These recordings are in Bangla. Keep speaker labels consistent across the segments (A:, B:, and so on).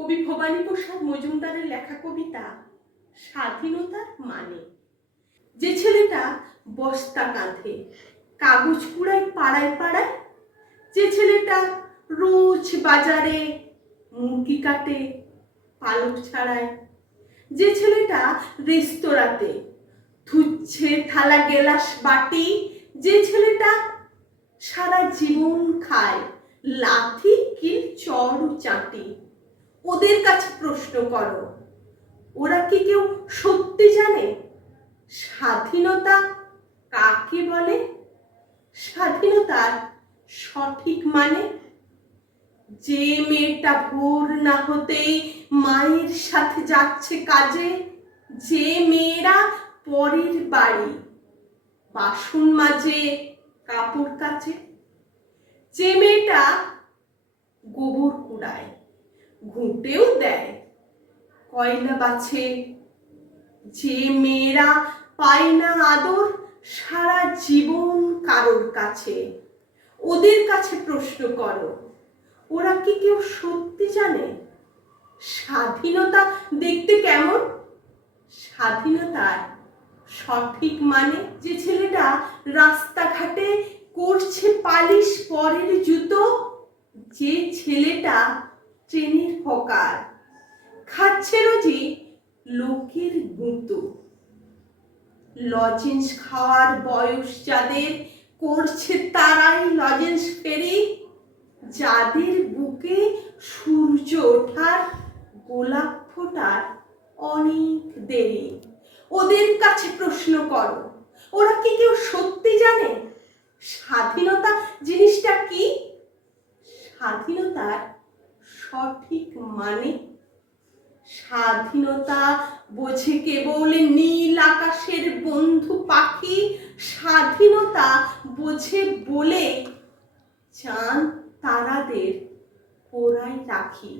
A: কবি ভবানী প্রসাদ মজুমদারের লেখা কবিতা স্বাধীনতার মানে। যে ছেলেটা বস্তা কাঁধে, কাগজ কুড়ায় পাড়ায় পাড়ায়, যে ছেলেটা রোজ বাজারে মুরগি কাটে, পালক ছাড়ায়, যে ছেলেটা রেস্তোরাঁতে ধুচ্ছে থালা গেলাস বাটি, যে ছেলেটা সারা জীবন খায় লাথি, কিল, চড়, চাটি। ওদের কাছে প্রশ্ন করো। ওরা কি কেউ সত্যি জানে? স্বাধীনতা কাকে বলে? স্বাধীনতার সঠিক মানে? যে মেয়েটা ভোর না হতেই মায়ের সাথে যাচ্ছে কাজে, যে মেয়েরা পরের বাড়ি, বাসন মাজে, কাপড় কাচে, যে মেয়েটা গোবর কুড়ায়। ঘুঁটেও দেয়। কয়লা বাছে যে মেয়েরা পায় না আদর, সারা জীবন কারোর কাছে। ওদের কাছে প্রশ্ন করো, ওরা কি কেউ সত্যি জানে? স্বাধীনতা দেখতে কেমন? স্বাধীনতার সঠিক মানে যে ছেলেটা রাস্তাঘাটে করছে পালিশ পরের জুতো, যে ছেলেটা ট্রেনের হকার খাচ্ছে রোজি লোকের গুঁতো। লজেন্স খাওয়ার বয়স যাদের, করছে তারাই লজেন্স ফেরি। যাদের বুকে সূর্য ওঠার গোলাপ ফোটার অনেক দেরি। ওদের কাছে প্রশ্ন করো, ওরা কি কেউ সত্যি জানে? স্বাধীনতা জিনিসটা কি? স্বাধীনতার সঠিক মানে স্বাধীনতা বোঝে কেবল নীল আকাশের বন্ধু পাখি। স্বাধীনতা বোঝে বলে চাঁদ তারাদের পোড়ায় রাখি।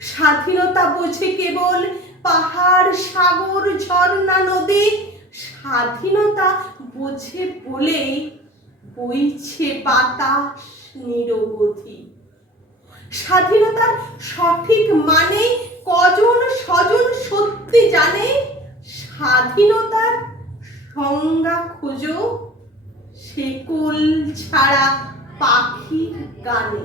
A: স্বাধীনতা বোঝে কেবল পাহাড়, সাগর, ঝর্ণা, নদী। স্বাধীনতা বোঝে বলেই বইছে বাতাস নিরবধি। স্বাধীনতার সঠিক মানে কজন স্বজন সত্যি জানে? স্বাধীনতার সংজ্ঞা খোঁজো সেকুল ছাড়া পাখির গানে।